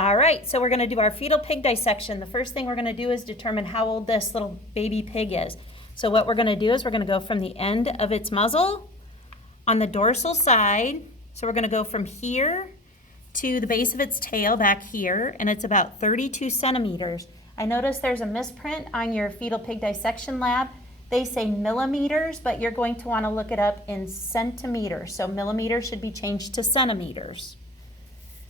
All right, so we're going to do our fetal pig dissection. The first thing we're going to do is determine how old this little baby pig is. So what we're going to do is we're going to go from the end of its muzzle on the dorsal side. So we're going to go from here to the base of its tail back here, and it's about 32 centimeters. I noticed there's a misprint on your fetal pig dissection lab. They say millimeters, but you're going to want to look it up in centimeters. So millimeters should be changed to centimeters.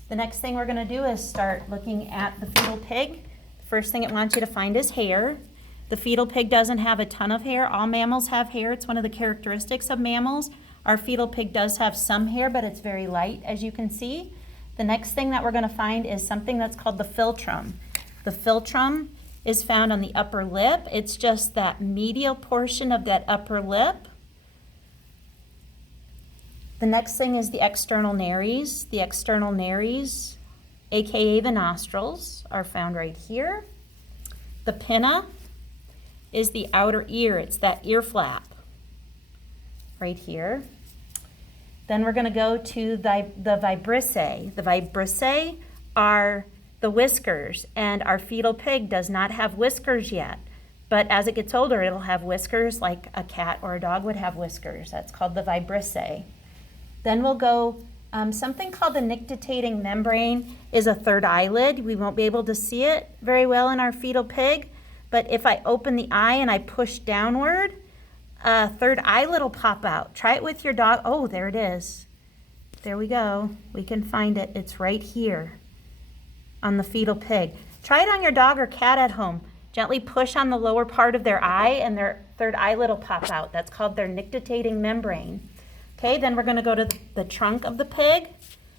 The next thing we're going to do is start looking at the fetal pig. The first thing it wants you to find is hair. The fetal pig doesn't have a ton of hair. All mammals have hair. It's one of the characteristics of mammals. Our fetal pig does have some hair, but it's very light, as you can see. The next thing that we're going to find is something that's called the philtrum. The philtrum is found on the upper lip. It's just that medial portion of that upper lip. The next thing is the external nares. The external nares, aka the nostrils, are found right here. The pinna is the outer ear. It's that ear flap right here. Then we're going to go to the vibrissae. The vibrissae are the whiskers, and our fetal pig does not have whiskers yet. But as it gets older, it'll have whiskers like a cat or a dog would have whiskers. That's called the vibrissae. Then we'll go, something called the nictitating membrane is a third eyelid. We won't be able to see it very well in our fetal pig, but if I open the eye and I push downward, a third eyelid will pop out. Try it with your dog. Oh, there it is. There we go. We can find it. It's right here on the fetal pig. Try it on your dog or cat at home. Gently push on the lower part of their eye and their third eyelid will pop out. That's called their nictitating membrane. Okay, then we're going to go to the trunk of the pig.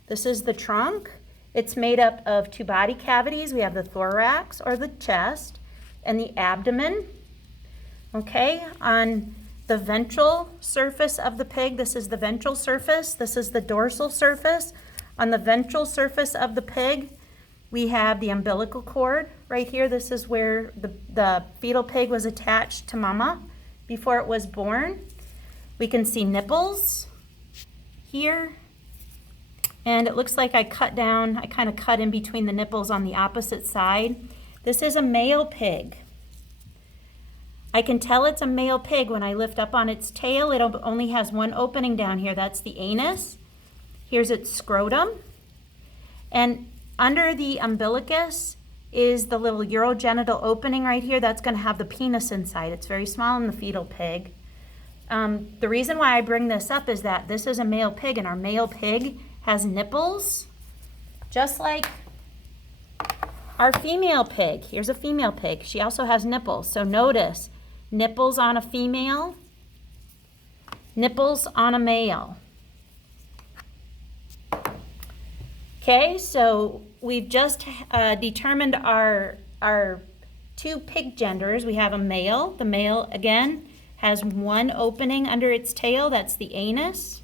This is the trunk. It's made up of two body cavities. We have the thorax or the chest and the abdomen. Okay, on the ventral surface of the pig, this is the ventral surface. This is the dorsal surface. On the ventral surface of the pig, we have the umbilical cord right here. This is where the fetal pig was attached to mama before it was born. We can see nipples here, and it looks like I kind of cut in between the nipples on the opposite side. This is a male pig. I can tell it's a male pig when I lift up on its tail. It only has one opening down here. That's the anus. Here's its scrotum. And under the umbilicus is the little urogenital opening right here. That's going to have the penis inside. It's very small in the fetal pig. The reason why I bring this up is that this is a male pig, and our male pig has nipples, just like our female pig. Here's a female pig. She also has nipples. So notice, nipples on a female, nipples on a male. Okay, so we've just determined our two pig genders. We have a male. The male, again, has one opening under its tail. That's the anus.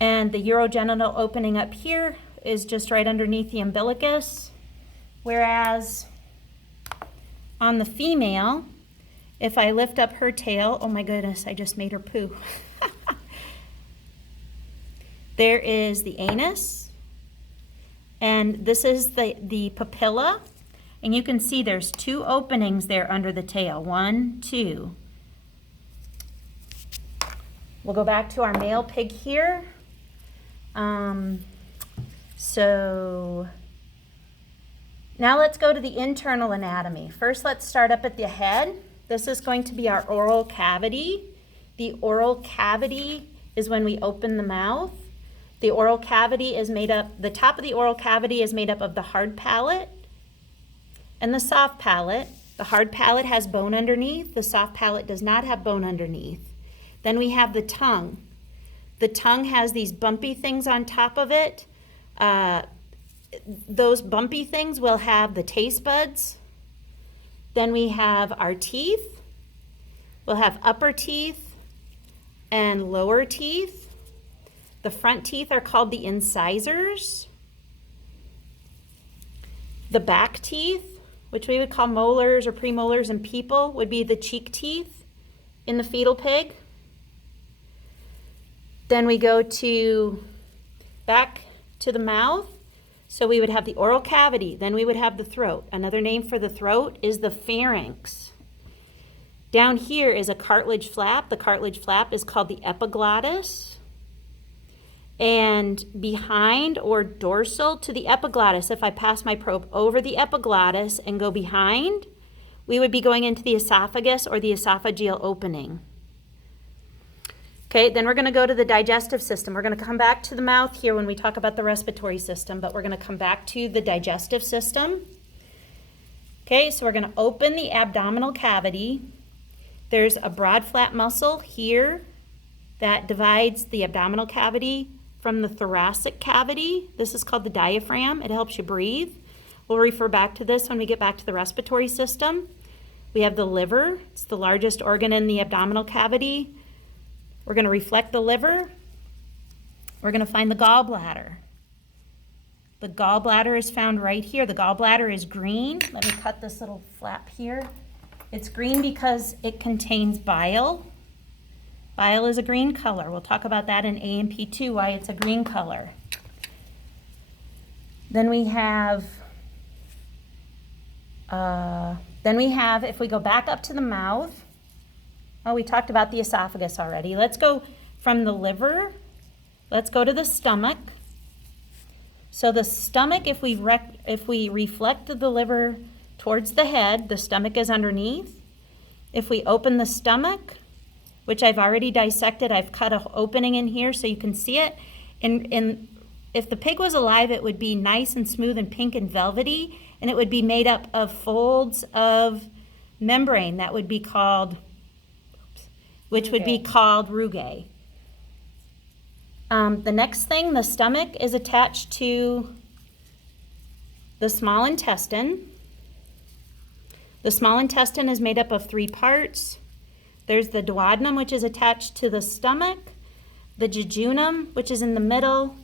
And the urogenital opening up here is just right underneath the umbilicus. Whereas on the female, if I lift up her tail, oh my goodness, I just made her poo. There is the anus, and this is the papilla. And you can see there's two openings there under the tail. 1, 2. We'll go back to our male pig here. So now let's go to the internal anatomy. First, let's start up at the head. This is going to be our oral cavity. The oral cavity is when we open the mouth. The oral cavity is made up, the top of the oral cavity is made up of the hard palate and the soft palate. The hard palate has bone underneath. The soft palate does not have bone underneath. Then we have the tongue. The tongue has these bumpy things on top of it. Those bumpy things will have the taste buds. Then we have our teeth. We'll have upper teeth and lower teeth. The front teeth are called the incisors. The back teeth, which we would call molars or premolars in people, would be the cheek teeth in the fetal pig. Then we go back to the mouth. So we would have the oral cavity, then we would have the throat. Another name for the throat is the pharynx. Down here is a cartilage flap. The cartilage flap is called the epiglottis. And behind or dorsal to the epiglottis, if I pass my probe over the epiglottis and go behind, we would be going into the esophagus or the esophageal opening. Okay, then we're going to go to the digestive system. We're going to come back to the mouth here when we talk about the respiratory system, but we're going to come back to the digestive system. Okay, so we're going to open the abdominal cavity. There's a broad flat muscle here that divides the abdominal cavity from the thoracic cavity. This is called the diaphragm. It helps you breathe. We'll refer back to this when we get back to the respiratory system. We have the liver. It's the largest organ in the abdominal cavity. We're going to reflect the liver. We're going to find the gallbladder. The gallbladder is found right here. The gallbladder is green. Let me cut this little flap here. It's green because it contains bile. Bile is a green color. We'll talk about that in A&P2, why it's a green color. Then we have, if we go back up to the mouth, oh, we talked about the esophagus already. Let's go from the liver. Let's go to the stomach. So the stomach, if we reflect the liver towards the head, the stomach is underneath. If we open the stomach, which I've already dissected, I've cut an opening in here so you can see it. And if the pig was alive, it would be nice and smooth and pink and velvety, and it would be made up of folds of membrane that would be called, would be called rugae. The next thing, the stomach is attached to the small intestine. The small intestine is made up of 3 parts. There's the duodenum, which is attached to the stomach, the jejunum, which is in the middle,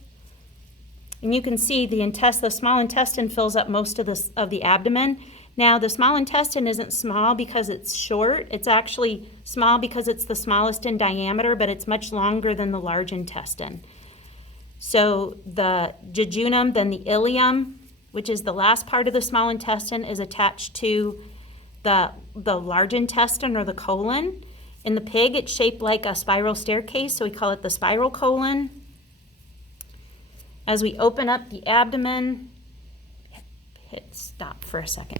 and you can see the small intestine fills up most of the abdomen. Now, the small intestine isn't small because it's short. It's actually small because it's the smallest in diameter, but it's much longer than the large intestine. So the jejunum, then the ileum, which is the last part of the small intestine, is attached to the large intestine or the colon. In the pig, it's shaped like a spiral staircase, so we call it the spiral colon. As we open up the abdomen, hit stop for a second.